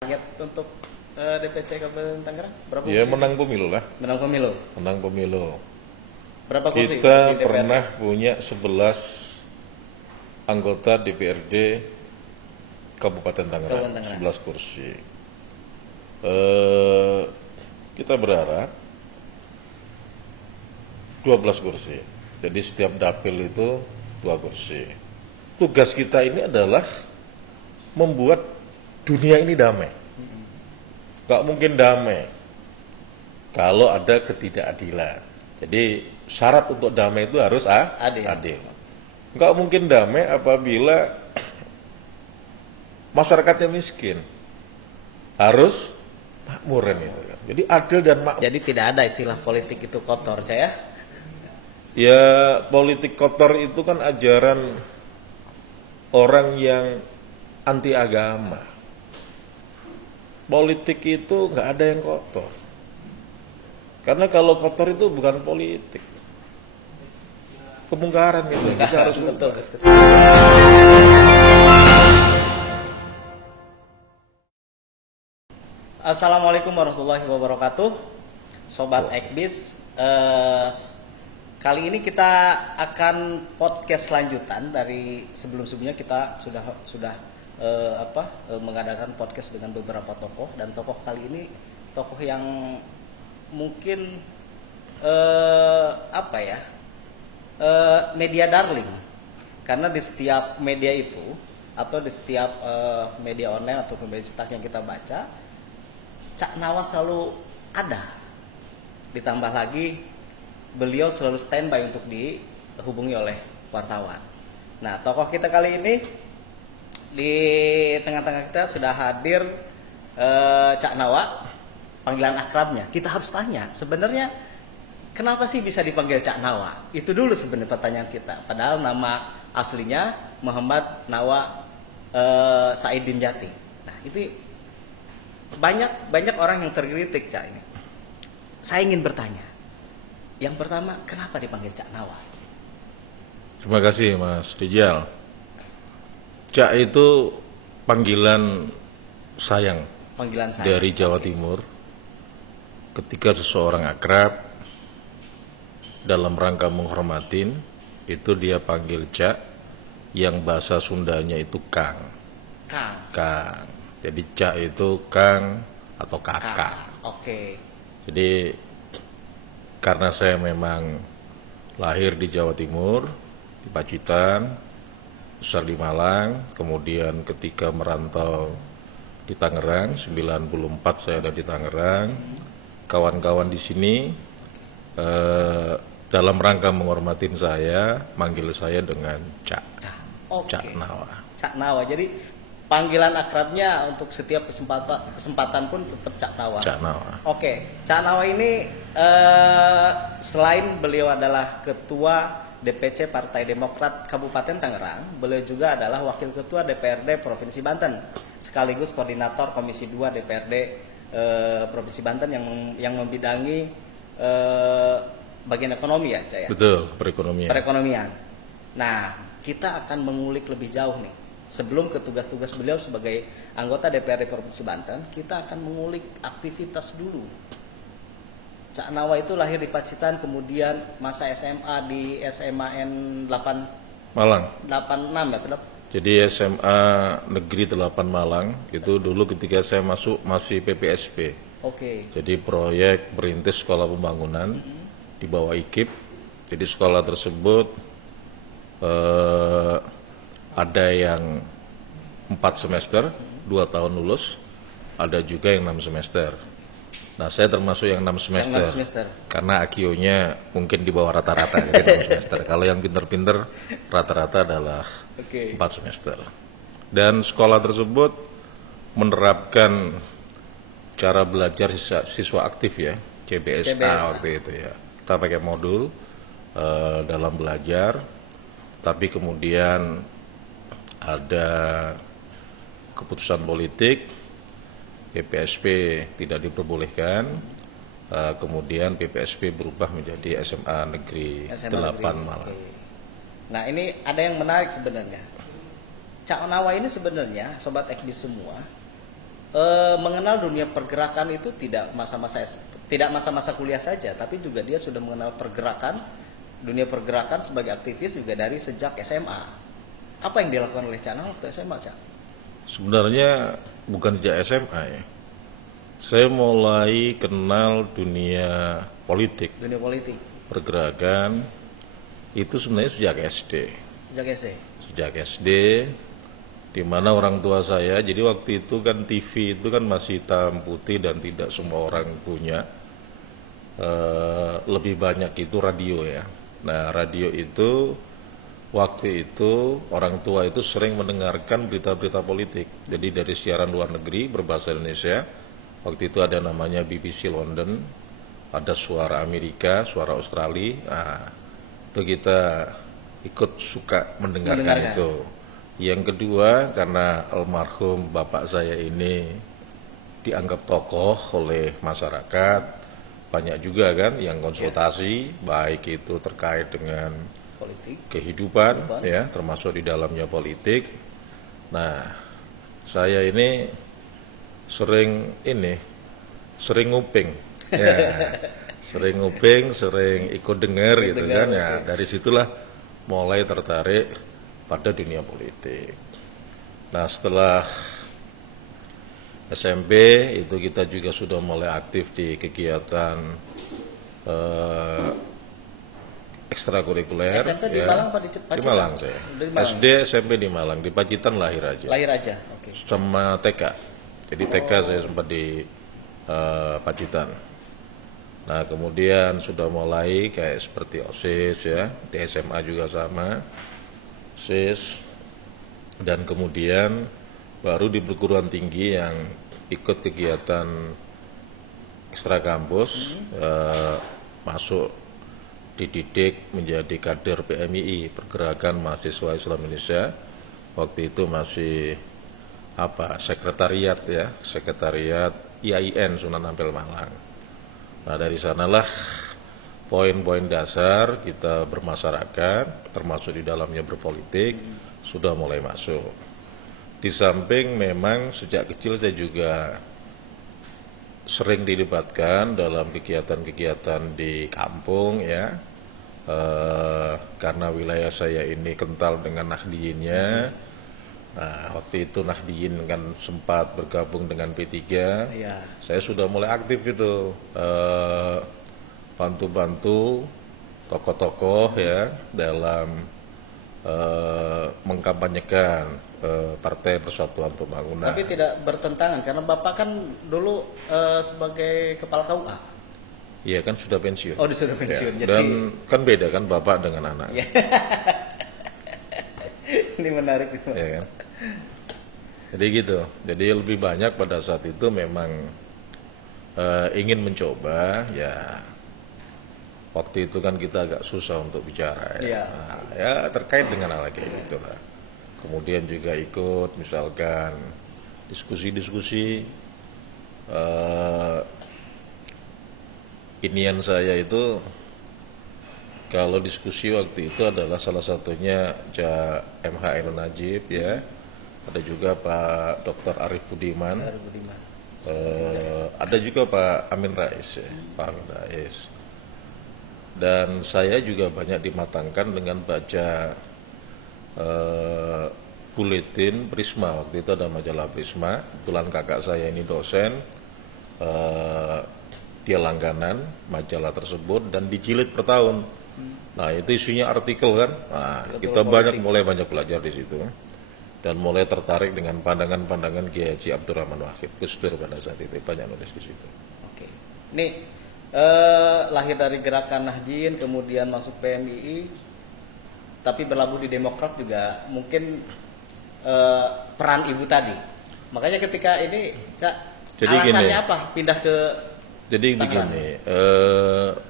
Target untuk DPC Kabupaten Tangerang berapa Ya kursi? menang pemilu lah. Menang pemilu. Menang pemilu. Berapa kursi? di Kita DPR? pernah punya 11 anggota DPRD Kabupaten Tangerang, Kabupaten Tangerang. 11 kursi. Kita berharap 12 kursi. Jadi setiap dapil itu 2 kursi. Tugas kita ini adalah membuat dunia ini damai. Gak mungkin damai kalau ada ketidakadilan. Jadi syarat untuk damai itu harus adil. Gak mungkin damai apabila masyarakatnya miskin. Harus makmuran itu. Jadi adil dan makmur. Jadi tidak ada istilah politik itu kotor, saya. Ya politik kotor itu kan ajaran orang yang anti agama. Politik itu nggak ada yang kotor. Karena kalau kotor itu bukan politik. Kemungkaran gitu. Kita harus Betul. Assalamualaikum warahmatullahi wabarakatuh, Sobat Ekbis. Kali ini kita akan podcast lanjutan dari sebelum-sebelumnya kita sudah mengadakan podcast dengan beberapa tokoh, dan tokoh kali ini tokoh yang mungkin media darling, karena di setiap media itu atau di setiap media online atau media cetak yang kita baca, Cak Nawa selalu ada. Ditambah lagi beliau selalu standby untuk dihubungi oleh wartawan. Nah, tokoh kita kali ini di tengah-tengah kita sudah hadir Cak Nawa, panggilan akrabnya. Kita harus tanya, sebenarnya kenapa sih bisa dipanggil Cak Nawa? Itu dulu sebenarnya pertanyaan kita. Padahal nama aslinya Muhammad Nawa Saidin Jati. Nah, itu banyak orang yang terkritik Cak ini. Saya ingin bertanya. Yang pertama, kenapa dipanggil Cak Nawa? Terima kasih Mas Rijal. Cak itu panggilan sayang Panggilan saya. dari Jawa Timur. Ketika seseorang akrab dalam rangka menghormatin, itu dia panggil Cak, yang bahasa Sundanya itu Kang. Kang. Jadi Cak itu Kang atau kakak. Oke. Jadi karena saya memang lahir di Jawa Timur, di Pacitan, besar di Malang, kemudian ketika merantau di Tangerang, 94 saya ada di Tangerang. Kawan-kawan di sini dalam rangka menghormatin saya, manggil saya dengan Cak. Cak Nawa. Cak Nawa. Jadi panggilan akrabnya untuk setiap kesempatan pun tetap Cak Nawa. Cak Nawa. Oke, Cak Nawa ini selain beliau adalah ketua DPC Partai Demokrat Kabupaten Tangerang, beliau juga adalah wakil ketua DPRD Provinsi Banten, sekaligus koordinator Komisi 2 DPRD Provinsi Banten yang membidangi bagian ekonomi ya, Cak ya? Betul, perekonomian. Nah, kita akan mengulik lebih jauh nih. Sebelum ke tugas-tugas beliau sebagai anggota DPRD Provinsi Banten, kita akan mengulik aktivitas dulu. Cak Nawa itu lahir di Pacitan, kemudian masa SMA di SMAN 86 ya, Pak? Jadi SMA Negeri 8 Malang, itu dulu ketika saya masuk masih PPSP. Oke. Jadi proyek perintis sekolah pembangunan di bawah IKIP. Jadi sekolah tersebut ada yang 4 semester, 2 tahun lulus, ada juga yang 6 semester. Nah, saya termasuk yang 6 semester. Yang 6 semester. Karena AKIO-nya mungkin di bawah rata-rata, jadi 6 semester. Kalau yang pinter-pinter rata-rata adalah 4 semester. Dan sekolah tersebut menerapkan cara belajar siswa aktif ya, CBSA waktu itu ya. Kita pakai modul dalam belajar, tapi kemudian ada keputusan politik, PPSP tidak diperbolehkan, kemudian PPSP berubah menjadi SMA Negeri 8 Malang. Nah, ini ada yang menarik sebenarnya. Cak Nawa ini sebenarnya, Sobat Ekbis semua, mengenal dunia pergerakan itu tidak masa-masa kuliah saja, tapi juga dia sudah mengenal dunia pergerakan sebagai aktivis juga dari sejak SMA. Apa yang dilakukan oleh Cak Nawaf waktu SMA, Cak? Sebenarnya bukan sejak SMA ya. Saya mulai kenal dunia politik, pergerakan itu sebenarnya sejak SD. Sejak SD, di mana orang tua saya, jadi waktu itu kan TV itu kan masih hitam putih dan tidak semua orang punya. Lebih banyak itu radio ya. Nah, radio itu waktu itu orang tua itu sering mendengarkan berita-berita politik. Jadi dari siaran luar negeri berbahasa Indonesia. Waktu itu ada namanya BBC London, ada suara Amerika, suara Australia. Nah, itu kita ikut suka mendengarkan itu. Yang kedua, karena almarhum bapak saya ini dianggap tokoh oleh masyarakat, banyak juga kan yang konsultasi, baik itu terkait dengan kehidupan, ya, termasuk di dalamnya politik. Nah, saya ini sering nguping, ya, sering ikut dengar gitu kan, ya, dari situlah mulai tertarik pada dunia politik. Nah, setelah SMP itu kita juga sudah mulai aktif di kegiatan ekstrakurikuler. SMP di Malang apa di Pacitan? Di Malang saya. SD, SMP di Malang, di Pacitan lahir aja. Oke. Sama TK. Jadi TK saya sempat di Pacitan. Nah, kemudian sudah mulai kayak seperti OSIS ya, di SMA juga sama. OSIS, dan kemudian baru di perguruan tinggi yang ikut kegiatan ekstra kampus, masuk dididik menjadi kader PMII, Pergerakan Mahasiswa Islam Indonesia. Waktu itu masih sekretariat IAIN Sunan Ampel Malang. Nah, dari sanalah poin-poin dasar kita bermasyarakat, termasuk di dalamnya berpolitik, sudah mulai masuk. Di samping memang sejak kecil saya juga sering dilibatkan dalam kegiatan-kegiatan di kampung ya, karena wilayah saya ini kental dengan Nahdliinnya. Nah, waktu itu Nahdliin kan sempat bergabung dengan P3, saya sudah mulai aktif itu, bantu-bantu tokoh-tokoh ya dalam mengkampanyekan Partai Persatuan Pembangunan. Tapi tidak bertentangan karena Bapak kan dulu sebagai kepala KUA. Iya kan sudah pensiun. Oh, sudah pensiun. Ya, dan kan beda kan Bapak dengan anak. Ini menarik. Ya kan? Jadi gitu. Jadi lebih banyak pada saat itu memang ingin mencoba ya. Waktu itu kan kita agak susah untuk bicara ya. Nah, ya terkait dengan hal kayak gitu lah. Kemudian juga ikut misalkan diskusi-diskusi. Inian saya itu kalau diskusi waktu itu adalah salah satunya MH Ainun Najib ya. Ada juga Pak Dr. Arif Budiman. Ada juga Pak Amin Rais ya, Pak Amin Rais. Dan saya juga banyak dimatangkan dengan baca buletin Prisma. Waktu itu ada majalah Prisma. Kebetulan kakak saya ini dosen, dia langganan majalah tersebut dan dijilid per tahun. Nah, itu isinya artikel kan. Nah, kita mulai banyak belajar di situ dan mulai tertarik dengan pandangan-pandangan Kiai Haji Abdurrahman Wahid Gus Dur pada saat itu, banyak nulis di situ. Oke. Ini lahir dari gerakan Nahdliin, kemudian masuk PMII, tapi berlabuh di Demokrat juga mungkin peran ibu tadi. Makanya ketika ini, Cak, alasannya apa pindah ke Jadi Tangerang? begini,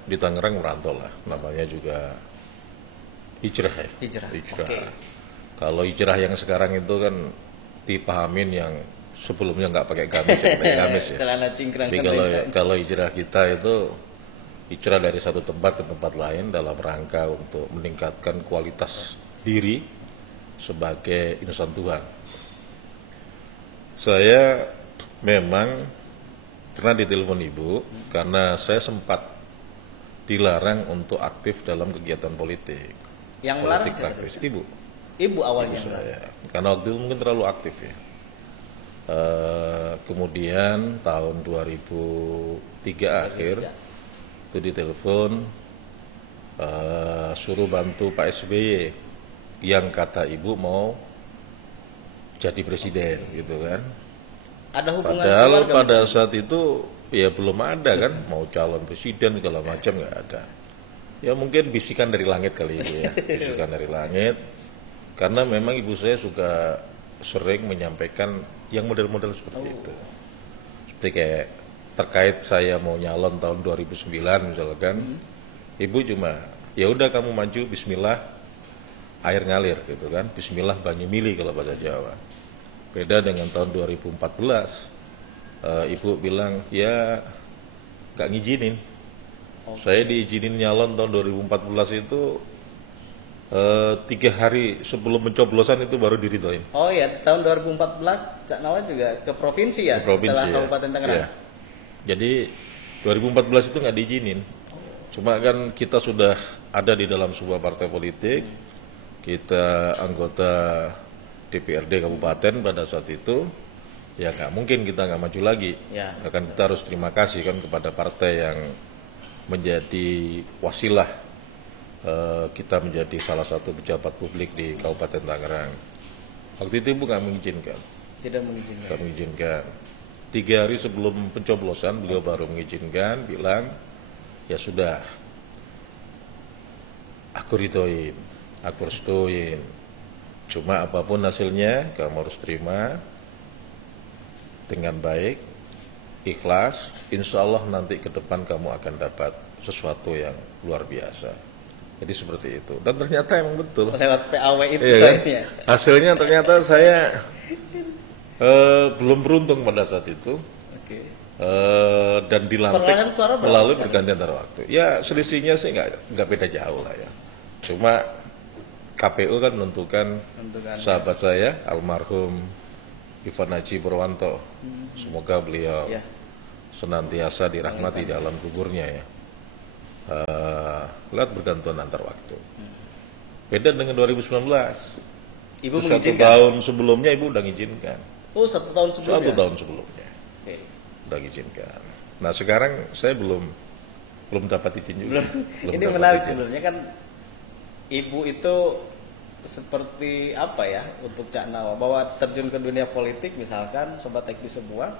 di Tangerang merantau lah, namanya juga hijrah ya. Hijrah. Okay. Kalau hijrah yang sekarang itu kan dipahamin yang sebelumnya nggak pakai gamis ya, pakai gamis ya. Tapi kalau hijrah kita itu hijrah dari satu tempat ke tempat lain dalam rangka untuk meningkatkan kualitas diri sebagai insan Tuhan. Saya memang pernah ditelepon ibu karena saya sempat dilarang untuk aktif dalam kegiatan politik. Yang melarang Politik siapa? praktis ibu. Ibu awalnya Ibu melarang. saya. Karena waktu itu mungkin terlalu aktif ya. Kemudian tahun 2003 akhir itu ditelepon suruh bantu Pak SBY yang kata ibu mau jadi presiden gitu kan. Ada hubungan Padahal keluarga pada mungkin? saat itu ya belum ada kan mau calon presiden segala macam nggak ada. Ya mungkin bisikan dari langit kali itu ya, bisikan dari langit. Karena memang ibu saya suka sering menyampaikan yang model-model seperti itu. Seperti kayak terkait saya mau nyalon tahun 2009 misalkan, ibu cuma ya udah kamu maju bismillah air ngalir gitu kan, bismillah banyu mili kalau bahasa Jawa. Beda dengan tahun 2014, ibu bilang ya nggak ngizinin. Saya diizinin nyalon tahun 2014 itu 3 hari sebelum pencoblosan itu baru diridhoin. Oh ya, tahun 2014 Cak Nawa juga ke provinsi ya, Ke provinsi setelah ya. Kabupaten Tangerang. Iya. Jadi 2014 itu nggak diizinin. Cuma kan kita sudah ada di dalam sebuah partai politik, kita anggota DPRD kabupaten pada saat itu, ya nggak mungkin kita nggak maju lagi. Ya. Akan kita harus terima kasih kan kepada partai yang menjadi wasilah kita menjadi salah satu pejabat publik di Kabupaten Tangerang. Waktu itu ibu nggak mengizinkan. Tidak mengizinkan. Nggak mengizinkan. 3 hari sebelum pencoblosan beliau baru mengizinkan, bilang ya sudah, aku ridhoin, aku restuin. Cuma apapun hasilnya kamu harus terima dengan baik, ikhlas. Insya Allah nanti ke depan kamu akan dapat sesuatu yang luar biasa. Jadi seperti itu. Dan ternyata emang betul. Lewat PAW itu Iya kan? ya. Hasilnya ternyata saya belum beruntung pada saat itu. Oke. Dan dilantik Perolehan suara berapa, melalui Cak? pergantian antar waktu. Ya selisihnya sih nggak beda jauh lah ya. Cuma KPU kan menentukan Menentukan. sahabat saya almarhum Ivan Haji Purwanto. Semoga beliau Ya. senantiasa dirahmati di alam kuburnya ya. Lihat bergantian antar waktu. Beda dengan 2019. Ibu Itu 1 mengizinkan. tahun sebelumnya ibu udah ngizinkan. Oh, 1 tahun sebelumnya. 1 tahun sebelumnya Oke. udah ngizinkan. Nah sekarang saya belum dapat izin juga. Belum Ini dapat menarik izin. sebenarnya kan, ibu itu seperti apa ya untuk Cak Nawa, bahwa terjun ke dunia politik, misalkan Sobat Tekbi semua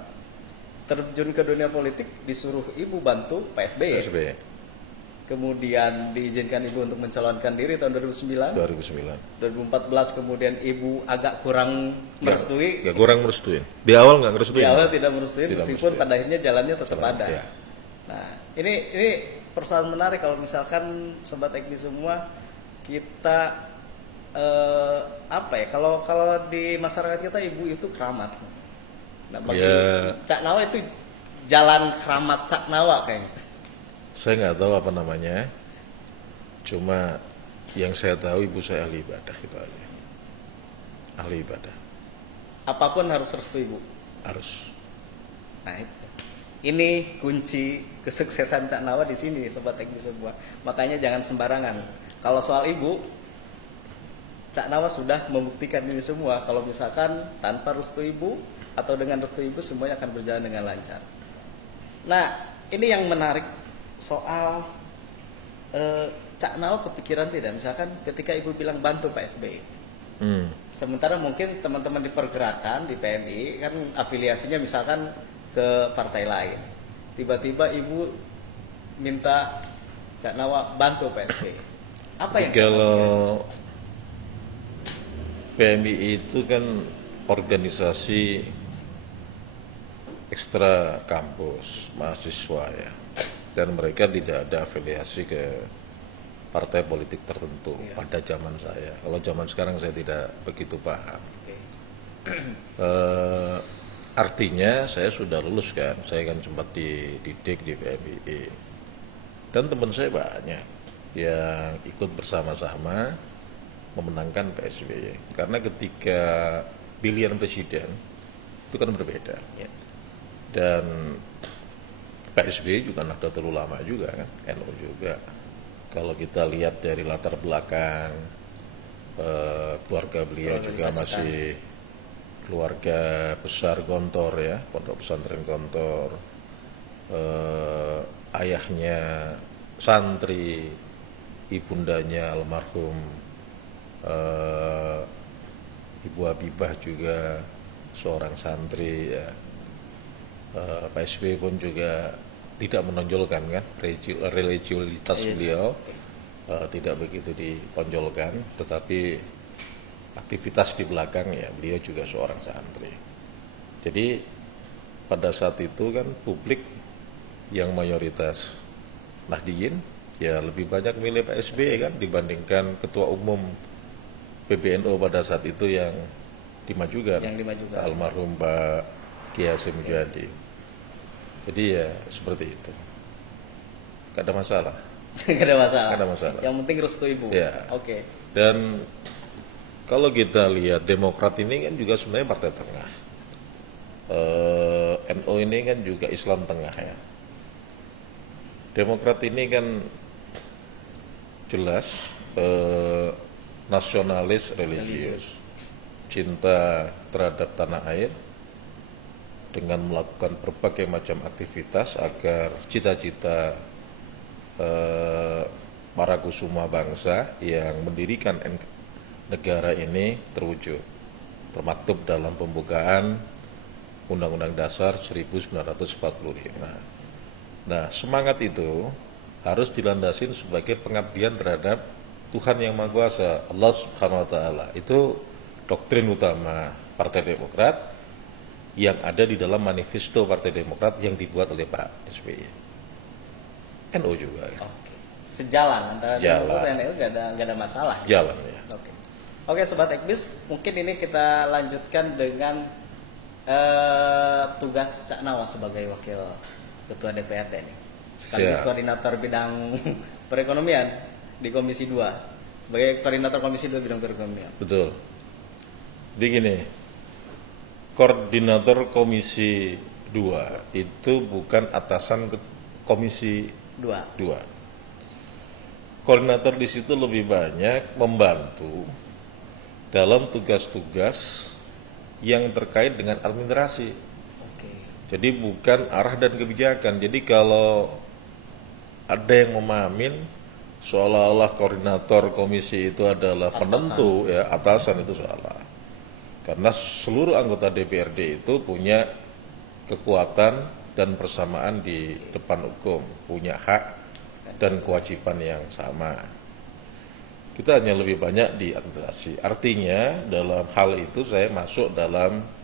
terjun ke dunia politik disuruh ibu bantu Pak SBY. SBY Kemudian diizinkan ibu untuk mencalonkan diri tahun 2009. 2009. 2014 kemudian ibu agak kurang merestui. Gak kurang merestuin. Di awal nggak Di merestuin. awal tidak merestui, Tidak meskipun merestui. pada akhirnya jalannya tetap Jalan, ada. ya. Nah, ini persoalan menarik kalau misalkan Sobat Tekbi semua kita apa ya? Kalau di masyarakat kita ibu itu keramat. Nah, bagi Ya. Cak Nawa itu jalan keramat Cak Nawa kayaknya. Saya nggak tahu apa namanya. Cuma yang saya tahu ibu saya ahli ibadah itu aja. Ahli ibadah. Apapun harus restu ibu. Harus. Nah, ini kunci kesuksesan Cak Nawa di sini, Sobat Tekbi semua. Makanya jangan sembarangan. Kalau soal ibu, Cak Nawa sudah membuktikan ini semua. Kalau misalkan tanpa restu ibu atau dengan restu ibu, semuanya akan berjalan dengan lancar. Nah, ini yang menarik soal Cak Nawa kepikiran tidak, misalkan ketika ibu bilang bantu Pak SBY. Sementara mungkin teman-teman di pergerakan di PMI kan afiliasinya misalkan ke partai lain. Tiba-tiba ibu minta Cak Nawa bantu Pak SBY. Apa yang Kalau PMI itu kan organisasi ekstra kampus mahasiswa ya, dan mereka tidak ada afiliasi ke partai politik tertentu Iya. pada zaman saya. Kalau zaman sekarang saya tidak begitu paham. Oke. Artinya saya sudah lulus kan, saya kan sempat dididik di PMI dan teman saya banyak yang ikut bersama-sama memenangkan PSBY. Karena ketika pilihan presiden itu kan berbeda. Ya. Dan Pak SBY juga Nahdlatul Ulama juga kan, NU juga. Kalau kita lihat dari latar belakang keluarga beliau juga masih keluarga besar Gontor ya, Pondok Pesantren Gontor. Ayahnya santri, ibundanya almarhum Ibu Habibah juga seorang santri ya. Pak SBY pun juga tidak menonjolkan kan religiulitas beliau, tidak begitu ditonjolkan, tetapi aktivitas di belakang ya beliau juga seorang santri. Jadi pada saat itu kan publik yang mayoritas Nahdiyin ya lebih banyak milih Pak SBY kan dibandingkan ketua umum PBNU pada saat itu yang dimajukan, almarhum Pak Kiai Hasyim Mujadi. Jadi ya seperti itu, gak ada masalah. Gak ada masalah. Gak ada masalah. Yang penting restu ibu. Ya. Oke. Dan kalau kita lihat Demokrat ini kan juga sebenarnya partai tengah. NU ini kan juga Islam tengah ya. Demokrat ini kan jelas nasionalis religius, cinta terhadap tanah air, dengan melakukan berbagai macam aktivitas agar cita-cita para kusuma bangsa yang mendirikan negara ini terwujud, termaktub dalam pembukaan Undang-Undang Dasar 1945. Nah, semangat itu harus dilandasin sebagai pengabdian terhadap Tuhan Yang Maha Kuasa, Allah Subhanahu wa Ta'ala. Itu doktrin utama Partai Demokrat yang ada di dalam manifesto Partai Demokrat yang dibuat oleh Pak SBY. NU juga. Ya. Oke. Sejalan antara Demokrat dan NU gak ada masalah. Jalan ya. Oke, Sobat Ekbis, mungkin ini kita lanjutkan dengan tugas Cak Nawas sebagai wakil Ketua DPRD nih. Sekaligus koordinator bidang perekonomian di Komisi 2. Sebagai koordinator Komisi 2 bidang perekonomian. Betul. Jadi gini, koordinator Komisi 2 itu bukan atasan Komisi 2. Koordinator di situ lebih banyak membantu dalam tugas-tugas yang terkait dengan administrasi. Jadi bukan arah dan kebijakan. Jadi kalau ada yang memahamin seolah-olah koordinator komisi itu adalah penentu, ya atasan, itu salah. Karena seluruh anggota DPRD itu punya kekuatan dan persamaan di depan hukum, punya hak dan kewajiban yang sama. Kita hanya lebih banyak di administrasi. Artinya dalam hal itu saya masuk dalam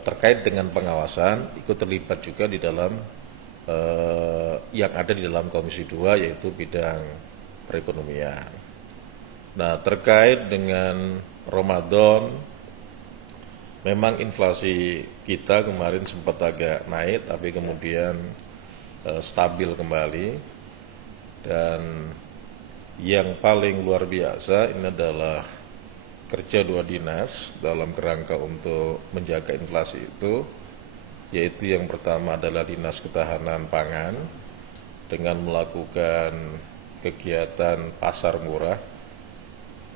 terkait dengan pengawasan, ikut terlibat juga di dalam yang ada di dalam Komisi 2, yaitu bidang perekonomian. Nah, terkait dengan Ramadan, memang inflasi kita kemarin sempat agak naik, tapi kemudian stabil kembali. Dan yang paling luar biasa ini adalah kerja dua dinas dalam kerangka untuk menjaga inflasi itu, yaitu yang pertama adalah Dinas Ketahanan Pangan dengan melakukan kegiatan pasar murah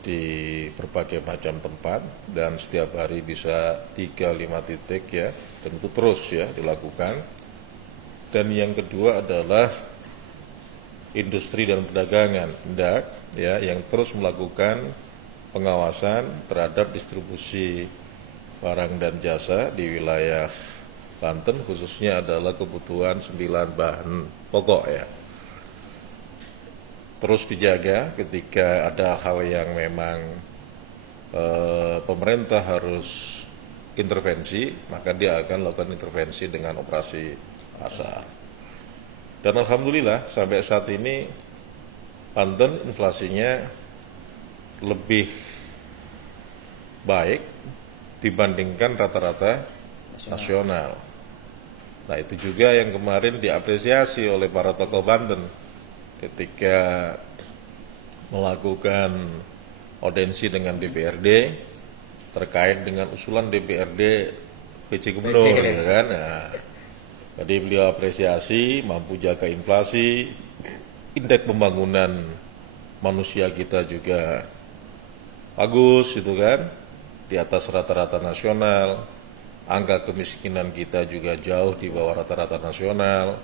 di berbagai macam tempat, dan setiap hari bisa 3-5 titik ya, dan itu terus ya dilakukan. Dan yang kedua adalah industri dan perdagangan (INDAK) ya, yang terus melakukan pengawasan terhadap distribusi barang dan jasa di wilayah Banten, khususnya adalah kebutuhan 9 bahan pokok ya. Terus dijaga ketika ada hal yang memang pemerintah harus intervensi, maka dia akan lakukan intervensi dengan operasi pasar. Dan alhamdulillah sampai saat ini Banten inflasinya lebih baik dibandingkan rata-rata nasional. Nah, itu juga yang kemarin diapresiasi oleh para tokoh Banten ketika melakukan audiensi dengan DPRD terkait dengan usulan DPRD PJ Gubernur, PJ. ya kan. Nah, jadi beliau apresiasi mampu jaga inflasi, indeks pembangunan manusia kita juga bagus, itu kan, di atas rata-rata nasional. Angka kemiskinan kita juga jauh di bawah rata-rata nasional.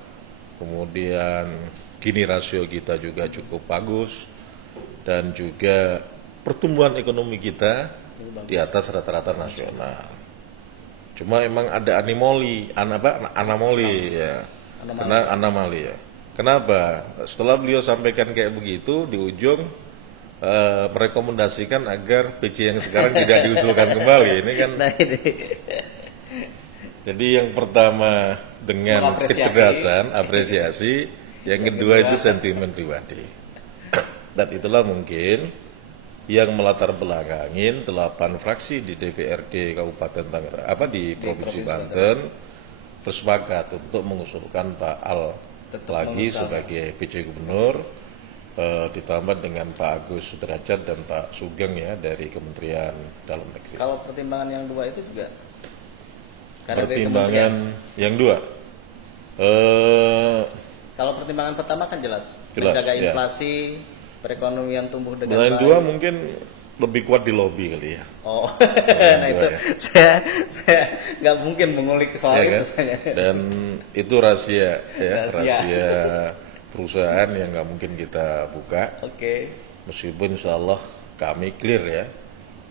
Kemudian Gini rasio kita juga cukup bagus, dan juga pertumbuhan ekonomi kita di atas rata-rata nasional. Cuma emang ada anomali ya. Karena anomali ya. Kenapa? Setelah beliau sampaikan kayak begitu, di ujung merekomendasikan agar PJ yang sekarang tidak diusulkan kembali. Ini kan. Nah, ini. Jadi yang pertama dengan kecerdasan, apresiasi, yang kedua itu sentimen pribadi. Dan itulah mungkin yang melatar belakangin 8 fraksi di DPRD Kabupaten Tangerang, di Provinsi Banten bersepakat untuk mengusulkan Pak Al lagi sebagai PJ Gubernur, ditambah dengan Pak Agus Sudrajat dan Pak Sugeng ya dari Kementerian Dalam Negeri. Kalau pertimbangan yang dua itu juga? Pertimbangan yang dua, kalau pertimbangan pertama kan jelas menjaga inflasi, perekonomian tumbuh dengan baik. Yang dua mungkin lebih kuat di lobby kali ya. Oh, nah itu ya. saya nggak mungkin mengulik soal ya, itu. Kan? Dan itu rahasia perusahaan yang nggak mungkin kita buka. Oke. Meskipun insya Allah kami clear ya,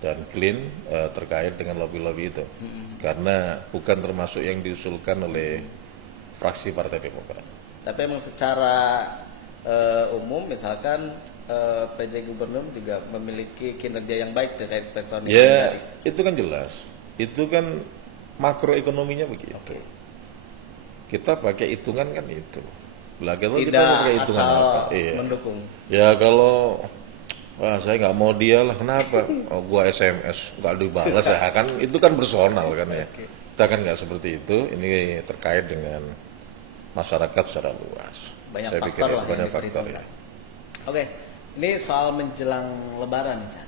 dan clean terkait dengan lobby-lobby itu. Karena bukan termasuk yang diusulkan oleh fraksi Partai Demokrat. Tapi emang secara umum misalkan PJ Gubernur juga memiliki kinerja yang baik terkait perekonomian. Ya, itu kan jelas. Itu kan makroekonominya begitu. Okay. Kita pakai hitungan kan itu. Lah kita pakai hitungan apa? Iya. Mendukung. Ya kalau saya nggak mau dia lah, kenapa? Gua SMS nggak dibalas ya kan, itu kan personal kan ya. Kita kan nggak seperti itu. Ini terkait dengan masyarakat secara luas. Banyak saya faktor pikir lah banyak faktor ya. Oke, ini soal menjelang Lebaran nih, Cak.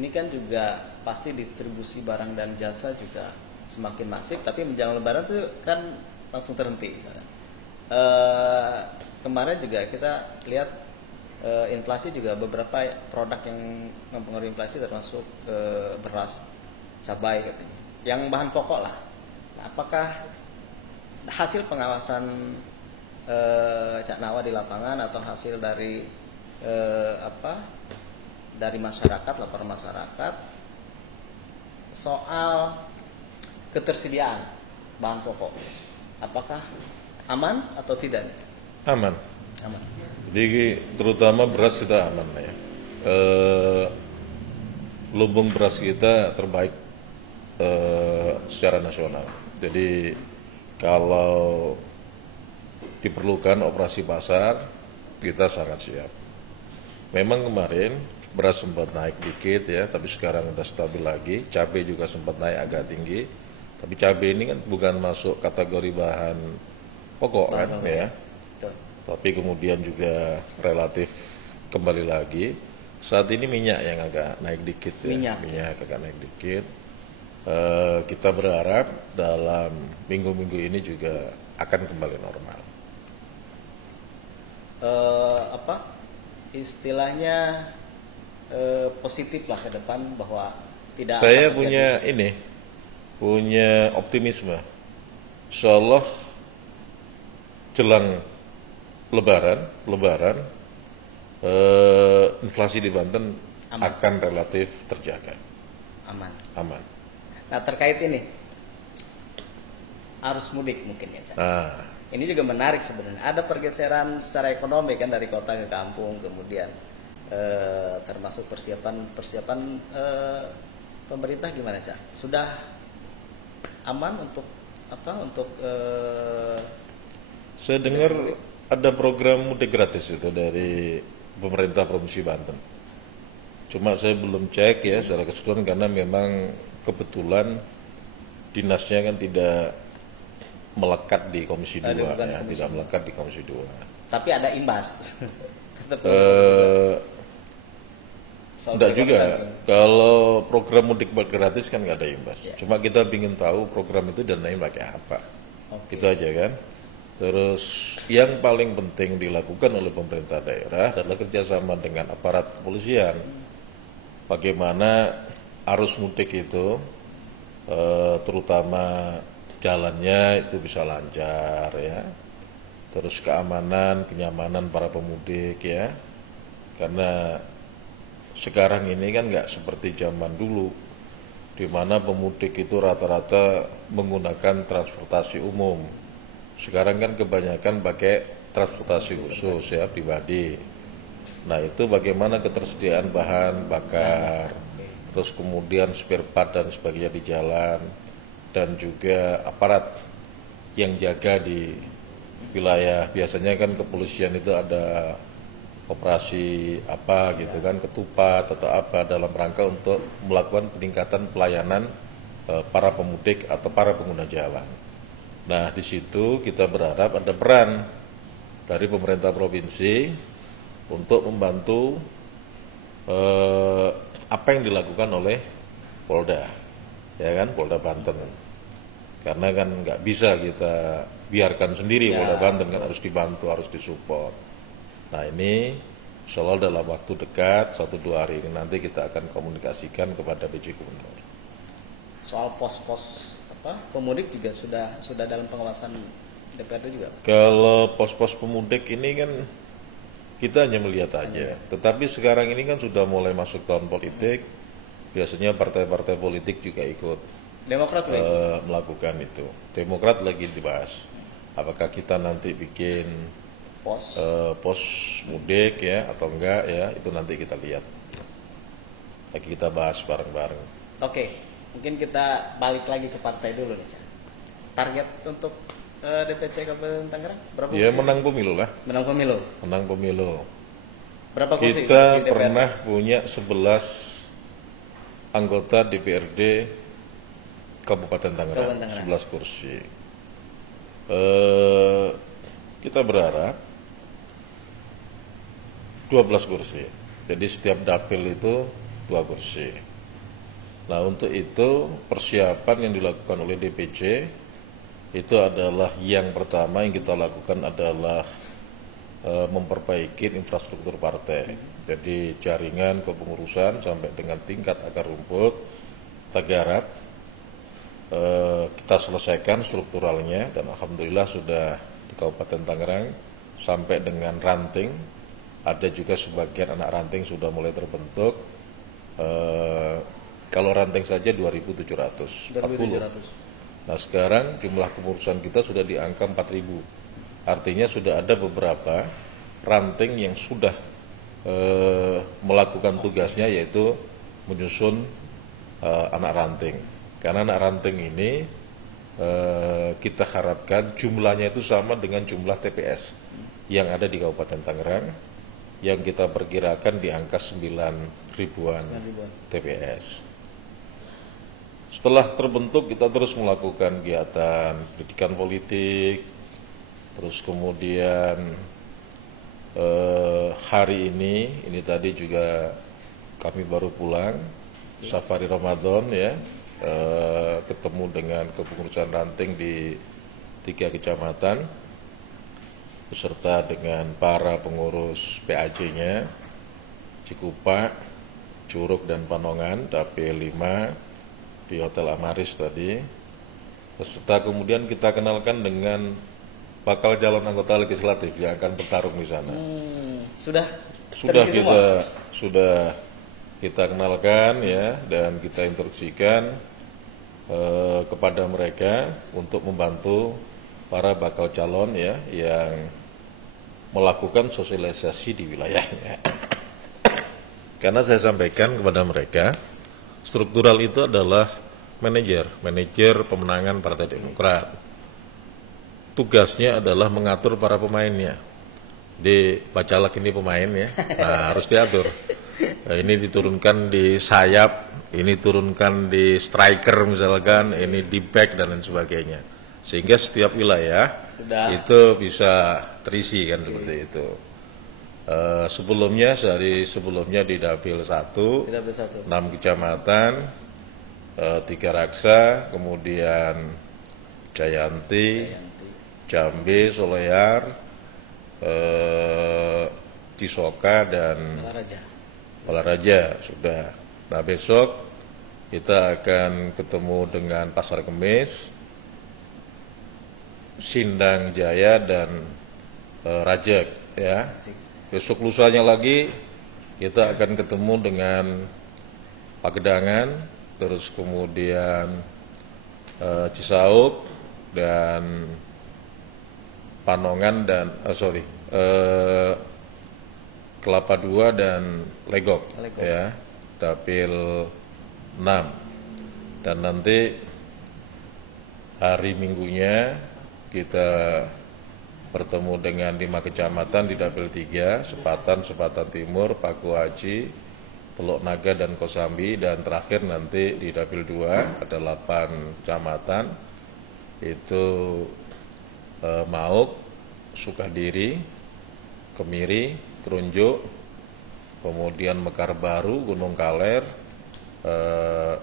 Ini kan juga pasti distribusi barang dan jasa juga semakin masif, tapi menjelang Lebaran tuh kan langsung terhenti. Kemarin juga kita lihat inflasi juga beberapa produk yang mempengaruhi inflasi termasuk beras, cabai katanya, yang bahan pokok lah. Nah, apakah hasil pengawasan Cak Nawa di lapangan atau hasil dari dari masyarakat, laporan masyarakat soal ketersediaan bahan pokok, apakah aman atau tidak? Aman. Jadi terutama beras kita aman ya. Lumbung beras kita terbaik secara nasional. Jadi kalau diperlukan operasi pasar, kita sangat siap. Memang kemarin beras sempat naik dikit ya, tapi sekarang udah stabil lagi. Cabai juga sempat naik agak tinggi, tapi cabai ini kan bukan masuk kategori bahan pokok kan ya. Tapi kemudian juga relatif kembali lagi. Saat ini minyak yang agak naik dikit ya. Minyak agak naik dikit. Kita berharap dalam minggu-minggu ini juga akan kembali normal. Istilahnya positif lah ke depan bahwa tidak. Saya punya optimisme. Insyaallah jelang Lebaran, inflasi di Banten akan relatif terjaga. Aman. Nah, terkait ini arus mudik mungkin ya, Cak. Nah, ini juga menarik sebenarnya. Ada pergeseran secara ekonomi kan dari kota ke kampung, kemudian termasuk persiapan pemerintah gimana, Cak? Sudah aman untuk saya dengar ada program mudik gratis itu dari pemerintah Provinsi Banten. Cuma saya belum cek ya secara keseluruhan karena memang kebetulan dinasnya kan tidak melekat di Komisi 2 ya, tidak melekat di Komisi 2. Tapi ada imbas. Soal Enggak program juga. itu? Kalau program mudik gratis kan nggak ada imbas. Ya. Cuma kita ingin tahu program itu danain pakai apa. Oke. Gitu aja kan. Terus yang paling penting dilakukan oleh pemerintah daerah adalah kerjasama dengan aparat kepolisian. Bagaimana arus mudik itu, terutama jalannya itu bisa lancar ya. Terus keamanan, kenyamanan para pemudik ya. Karena sekarang ini kan nggak seperti zaman dulu, di mana pemudik itu rata-rata menggunakan transportasi umum. Sekarang kan kebanyakan pakai transportasi khusus ya, pribadi. Nah itu bagaimana ketersediaan bahan bakar, terus kemudian spare part dan sebagainya di jalan, dan juga aparat yang jaga di wilayah. Biasanya kan kepolisian itu ada operasi apa gitu kan, ketupat atau apa dalam rangka untuk melakukan peningkatan pelayanan para pemudik atau para pengguna jalan. Nah di situ kita berharap ada peran dari pemerintah provinsi untuk membantu apa yang dilakukan oleh Polda, ya kan, Polda Banten. Karena kan nggak bisa kita biarkan sendiri, Polda Banten kan harus dibantu, harus disupport. Nah ini insya Allah dalam waktu dekat 1-2 hari ini nanti kita akan komunikasikan kepada PJ Gubernur. Soal pos-pos pemudik juga sudah dalam pengawasan DPRD juga. Kalau pos-pos pemudik ini kan kita hanya melihat aja. Tetapi sekarang ini kan sudah mulai masuk tahun politik, biasanya partai-partai politik juga ikut Demokrat melakukan itu. Demokrat lagi dibahas. Apakah kita nanti bikin pos mudik ya atau enggak ya, itu nanti kita lihat. Lagi kita bahas bareng-bareng. Oke, mungkin kita balik lagi ke partai dulu nih, Cak. Target untuk DPC Kabupaten Tangerang berapa Ya kursi? menang pemilu lah. Menang pemilu. Menang pemilu. Berapa kursi? Kita di DPR? pernah punya 11 anggota DPRD Kabupaten Tangerang, 11 kursi. Kita berharap 12 kursi. Jadi setiap dapil itu 2 kursi. Nah untuk itu persiapan yang dilakukan oleh DPC itu adalah yang pertama yang kita lakukan adalah memperbaiki infrastruktur partai. Jadi jaringan kepengurusan sampai dengan tingkat akar rumput kita garap, kita selesaikan strukturalnya, dan alhamdulillah sudah di Kabupaten Tangerang sampai dengan ranting. Ada juga sebagian anak ranting sudah mulai terbentuk. Kalau ranting saja 2.740. Nah sekarang jumlah kepengurusan kita sudah di angka 4.000. Artinya sudah ada beberapa ranting yang sudah melakukan tugasnya, yaitu menyusun anak ranting. Karena anak ranting ini kita harapkan jumlahnya itu sama dengan jumlah TPS yang ada di Kabupaten Tangerang, yang kita perkirakan di angka 9.000-an TPS. Setelah terbentuk kita terus melakukan kegiatan pendidikan politik, terus kemudian hari ini tadi juga kami baru pulang safari Ramadan ya, ketemu dengan kepengurusan ranting di 3 kecamatan beserta dengan para pengurus PAJ-nya, Cikupa, Curug dan Panongan, Dapil 5 di Hotel Amaris tadi. Beserta kemudian kita kenalkan dengan bakal calon anggota legislatif yang akan bertarung di sana. Sudah kita kenalkan ya, dan kita instruksikan kepada mereka untuk membantu para bakal calon ya yang melakukan sosialisasi di wilayahnya. Karena saya sampaikan kepada mereka, struktural itu adalah manajer pemenangan Partai Demokrat. Tugasnya adalah mengatur para pemainnya. Di Bacalak ini pemain ya, nah harus diatur. Nah, ini diturunkan di sayap, ini turunkan di striker misalkan, ini di back dan lain sebagainya. Sehingga setiap wilayah itu bisa terisi kan, seperti itu. Sebelumnya, sehari sebelumnya di Dapil 1, Tidak bersatu. 6 kecamatan, 3 Raksa, kemudian Jayanti, Yanti. Jambe, Solear, Cisoka, dan Olahraga. Olahraja sudah. Nah, besok kita akan ketemu dengan Pasar Kemis, Sindang Jaya, dan Rajek ya. Besok lusanya lagi kita akan ketemu dengan Pagedangan, terus kemudian Cisauk dan Panongan dan Kelapa II dan Legok. Legok. Ya, Dapil 6. Dan nanti hari Minggunya kita bertemu dengan 5 kecamatan di Dapil 3, Sepatan, Sepatan Timur, Pakuaji, Teluk Naga, dan Kosambi. Dan terakhir nanti di Dapil 2 ada 8 kecamatan, itu Mauk, Sukadiri, Kemiri, Kerunjuk, kemudian Mekar Baru, Gunung Kaler,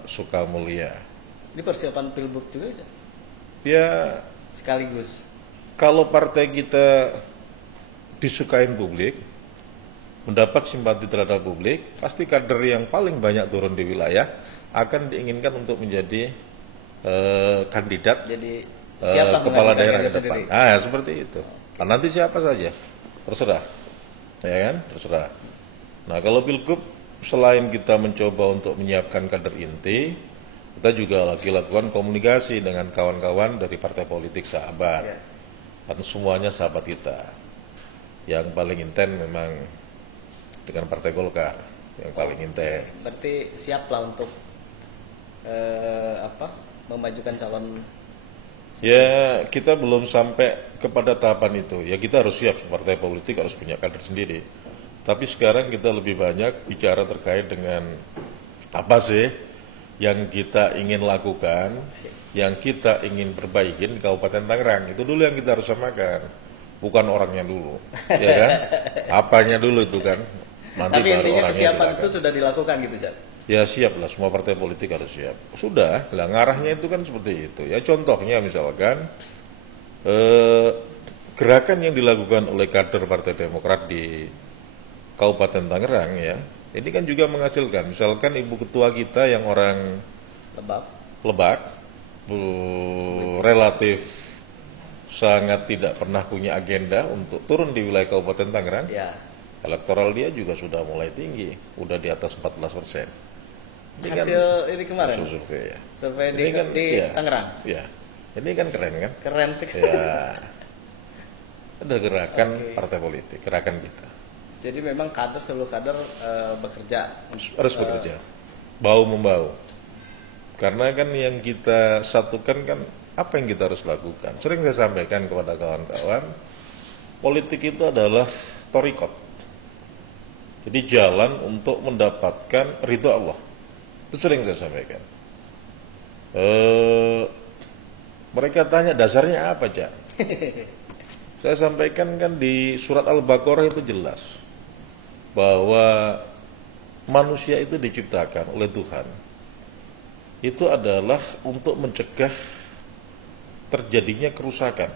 Sukamulya. Ini persiapan pilgub juga Cak? Ya, Sekaligus. kalau partai kita disukain publik, mendapat simpati terhadap publik, pasti kader yang paling banyak turun di wilayah akan diinginkan untuk menjadi kandidat Jadi siaplah kepala menggantikan daerah diri ke depan. sendiri. Ah, seperti itu. Nah, nanti siapa saja, terserah, ya kan, terserah. Nah, kalau pilgub, selain kita mencoba untuk menyiapkan kader inti, kita juga lagi lakukan komunikasi dengan kawan-kawan dari partai politik sahabat. Ya. Dan semuanya sahabat kita. Yang paling inten memang dengan Partai Golkar, yang paling inten. Berarti siaplah untuk memajukan calon. Ya, kita belum sampai kepada tahapan itu. Ya, kita harus siap, partai politik harus punya kader sendiri. Tapi sekarang kita lebih banyak bicara terkait dengan apa sih yang kita ingin lakukan, yang kita ingin perbaikin di Kabupaten Tangerang. Itu dulu yang kita harus samakan, bukan orangnya dulu, ya kan? Apanya dulu itu kan. Nanti Tapi baru intinya orangnya kesiapan silakan. itu sudah dilakukan gitu Cak? Ya siap lah, semua partai politik harus siap. Sudah, lah ngarahnya itu kan seperti itu. Ya contohnya misalkan gerakan yang dilakukan oleh kader Partai Demokrat di Kabupaten Tangerang ya, ini kan juga menghasilkan. Misalkan ibu ketua kita yang orang Lebak, relatif sangat tidak pernah punya agenda untuk turun di wilayah Kabupaten Tangerang. Ya. Elektoral dia juga sudah mulai tinggi, udah di atas 14%. Ini Hasil ini kemarin. hasil survei ya. Survei Ini kan, di iya. Tangerang. Ya, ini kan keren kan? Keren sekali. Ya, ada gerakan Oke. partai politik, gerakan kita Jadi memang kader, seluruh kader bekerja. harus bekerja, bau membau. Karena kan yang kita satukan kan apa yang kita harus lakukan. Sering saya sampaikan kepada kawan-kawan, politik itu adalah torikot. Jadi jalan untuk mendapatkan ridho Allah. Itu sering saya sampaikan. Mereka tanya dasarnya apa, Cak? Saya sampaikan kan di surat Al-Baqarah itu jelas bahwa manusia itu diciptakan oleh Tuhan. Itu adalah untuk mencegah terjadinya kerusakan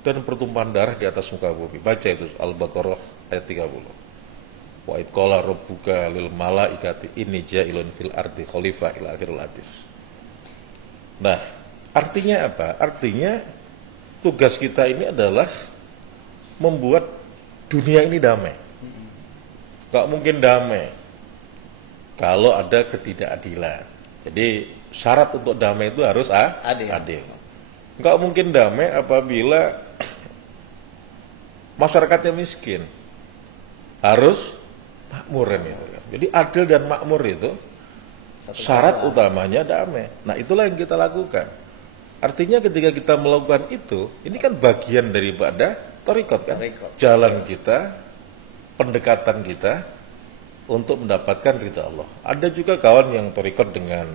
dan pertumpahan darah di atas muka bumi. Baca itu Al-Baqarah ayat 30. Wa id qala rabbuka lil malaikati inni ja'ilun fil ardi khalifah ila akhiril hadis. Nah, artinya apa? Artinya tugas kita ini adalah membuat dunia ini damai. Gak mungkin damai kalau ada ketidakadilan. Jadi syarat untuk damai itu harus adil. Gak mungkin damai apabila masyarakatnya miskin. Harus makmur itu kan. Jadi adil dan makmur itu syarat utamanya damai. Nah, itulah yang kita lakukan. Artinya ketika kita melakukan itu, ini kan bagian daripada torikot kan, jalan kita, pendekatan kita untuk mendapatkan ridha Allah. Ada juga kawan yang torikot dengan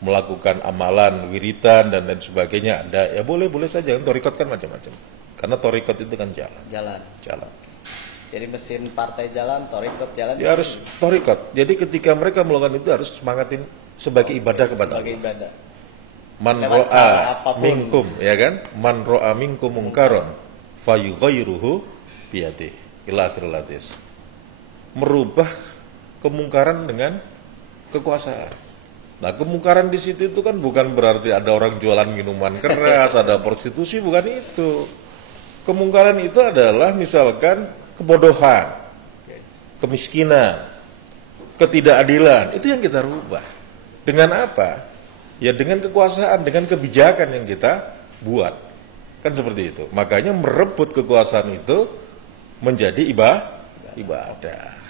melakukan amalan, wiritan dan lain sebagainya. Ada, ya boleh saja. Torikot kan macam-macam. Karena torikot itu kan jalan. Jadi mesin partai jalan, thariqat jalan. Ya harus thariqat. Jadi ketika mereka melakukan itu harus semangatin sebagai ibadah kepada sebagai Allah. ibadah. Man Lewat ro'a cara apapun. minkum, ya kan? Man ro'a minkum mungkaron fayughayyiruhu biyadihi. Ila akhiril hadis. Merubah kemungkaran dengan kekuasaan. Nah, kemungkaran di situ itu kan bukan berarti ada orang jualan minuman keras, ada prostitusi, bukan itu. Kemungkaran itu adalah misalkan kebodohan, kemiskinan, ketidakadilan. Itu yang kita rubah. Dengan apa? Ya dengan kekuasaan, dengan kebijakan yang kita buat. Kan seperti itu. Makanya merebut kekuasaan itu menjadi ibadah.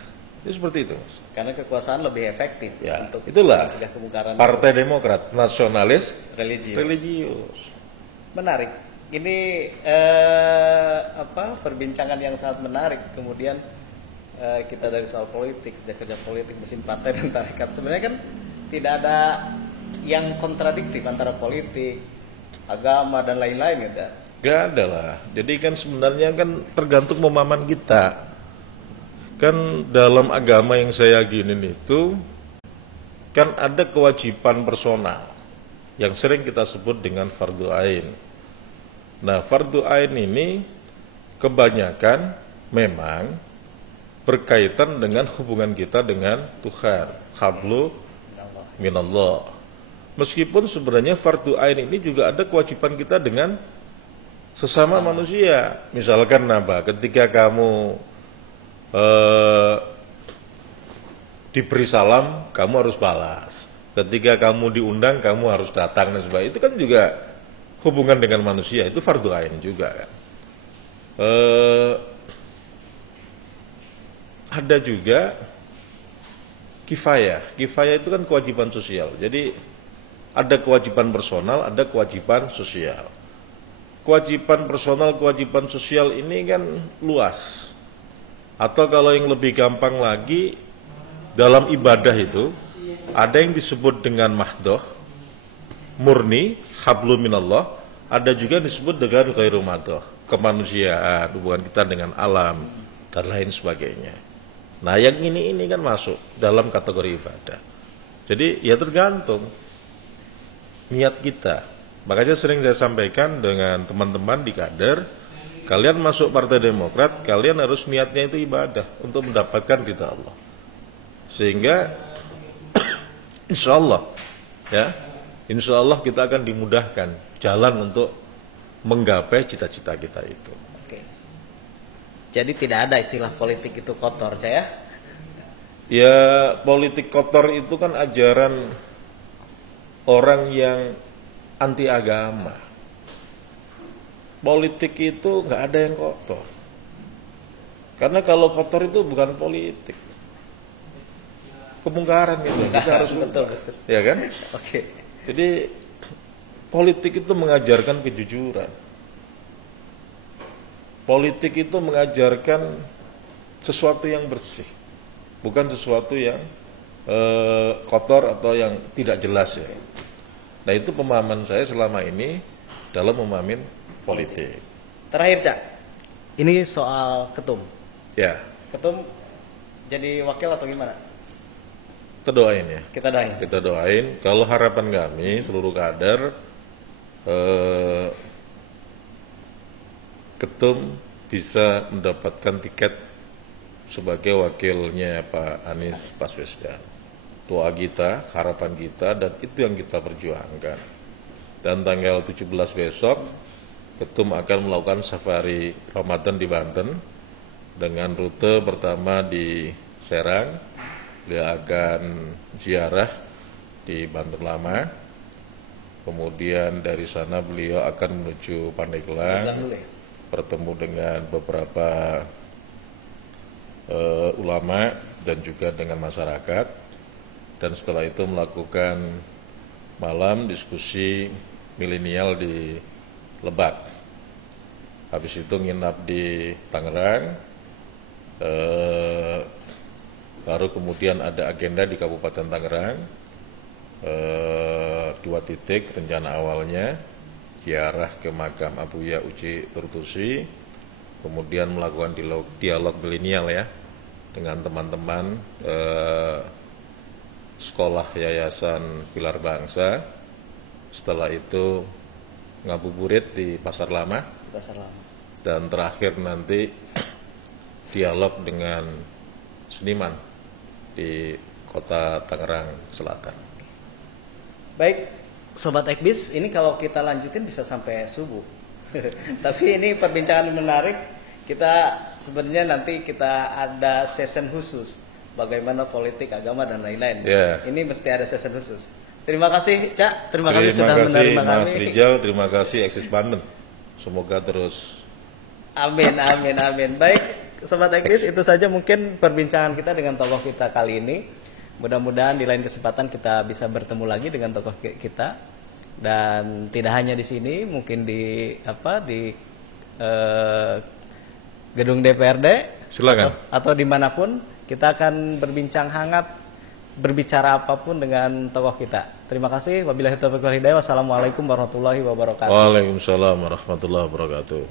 Itu seperti itu, Mas. Karena kekuasaan lebih efektif Ya, untuk itulah mencegah kemungkaran. Partai Demokrat nasionalis religius. Menarik. Ini perbincangan yang sangat menarik. Kemudian kita dari soal politik, kerja politik, mesin partai dan tarekat. Sebenarnya kan tidak ada yang kontradiktif antara politik, agama dan lain-lain gitu. Gak ada lah. Jadi kan sebenarnya kan tergantung pemahaman kita. Kan dalam agama yang saya yakinin itu kan ada kewajiban personal yang sering kita sebut dengan fardhu ain. Nah, fardhu ain ini kebanyakan memang berkaitan dengan hubungan kita dengan Tuhan, hablu minallah. Meskipun sebenarnya fardhu ain ini juga ada kewajiban kita dengan sesama manusia. Misalkan ketika kamu diberi salam, kamu harus balas. Ketika kamu diundang, kamu harus datang dan sebagainya. Itu kan juga hubungan dengan manusia, itu fardhu ain juga kan. Ada juga kifayah. Kifayah itu kan kewajiban sosial. Jadi ada kewajiban personal, ada kewajiban sosial. Kewajiban personal, kewajiban sosial ini kan luas. Atau kalau yang lebih gampang lagi, dalam ibadah itu ada yang disebut dengan mahdoh, murni, hablu minallah, ada juga yang disebut dengan ghairu mahdoh, kemanusiaan, hubungan kita dengan alam, dan lain sebagainya. Nah yang ini kan masuk dalam kategori ibadah. Jadi ya tergantung niat kita. Makanya sering saya sampaikan dengan teman-teman di kader, kalian masuk Partai Demokrat, kalian harus niatnya itu ibadah untuk mendapatkan ridha Allah. Sehingga insya Allah kita akan dimudahkan jalan untuk menggapai cita-cita kita itu. Oke. Jadi tidak ada istilah politik itu kotor, Caya? Ya, politik kotor itu kan ajaran orang yang anti agama. Politik itu nggak ada yang kotor. Karena kalau kotor itu bukan politik, kemungkaran gitu. Kita harus betul. Ya kan? Oke. Jadi politik itu mengajarkan kejujuran. Politik itu mengajarkan sesuatu yang bersih, bukan sesuatu yang kotor atau yang tidak jelas ya. Nah itu pemahaman saya selama ini dalam memahamin politik. Terakhir, Cak. Ini soal ketum. Ya. Ketum jadi wakil atau gimana? Kita doain ya. Kita doain. Kalau harapan kami seluruh kader ketum bisa mendapatkan tiket sebagai wakilnya Pak Anies Baswedan. Doa kita, harapan kita, dan itu yang kita perjuangkan. Dan tanggal 17 besok ketum akan melakukan safari Ramadan di Banten dengan rute pertama di Serang. Dia akan ziarah di Banten Lama. Kemudian dari sana beliau akan menuju Pandeglang, bertemu dengan beberapa ulama dan juga dengan masyarakat. Dan setelah itu melakukan malam diskusi milenial di Lebak. Habis itu nginap di Tangerang, baru kemudian ada agenda di Kabupaten Tangerang, 2 titik rencana awalnya, ziarah ke makam Abuya Uci Turtusi, kemudian melakukan dialog milenial ya dengan teman-teman sekolah Yayasan Pilar Bangsa. Setelah itu ngabuburit di Pasar Lama. Pasar Lama. Dan terakhir nanti dialog dengan seniman di Kota Tangerang Selatan. Baik, Sobat Ekbis, ini kalau kita lanjutin bisa sampai subuh. Tapi ini perbincangan menarik. Kita sebenarnya nanti kita ada session khusus bagaimana politik, agama dan lain-lain. Yeah. Ini mesti ada session khusus. Terima kasih, Cak. Terima kasih sudah menerima kami. Terima kasih Mas Rijal, terima kasih Eksis Banten. Semoga terus. Amin, amin, amin. Baik, Sobat Ekbis, itu saja mungkin perbincangan kita dengan tokoh kita kali ini. Mudah-mudahan di lain kesempatan kita bisa bertemu lagi dengan tokoh kita. Dan tidak hanya di sini, mungkin di gedung DPRD. Silakan. Atau dimanapun kita akan berbincang hangat, berbicara apapun dengan tokoh kita. Terima kasih. Wabillahi taufiq wal hidayah. Wassalamualaikum warahmatullahi wabarakatuh. Waalaikumsalam warahmatullahi wabarakatuh.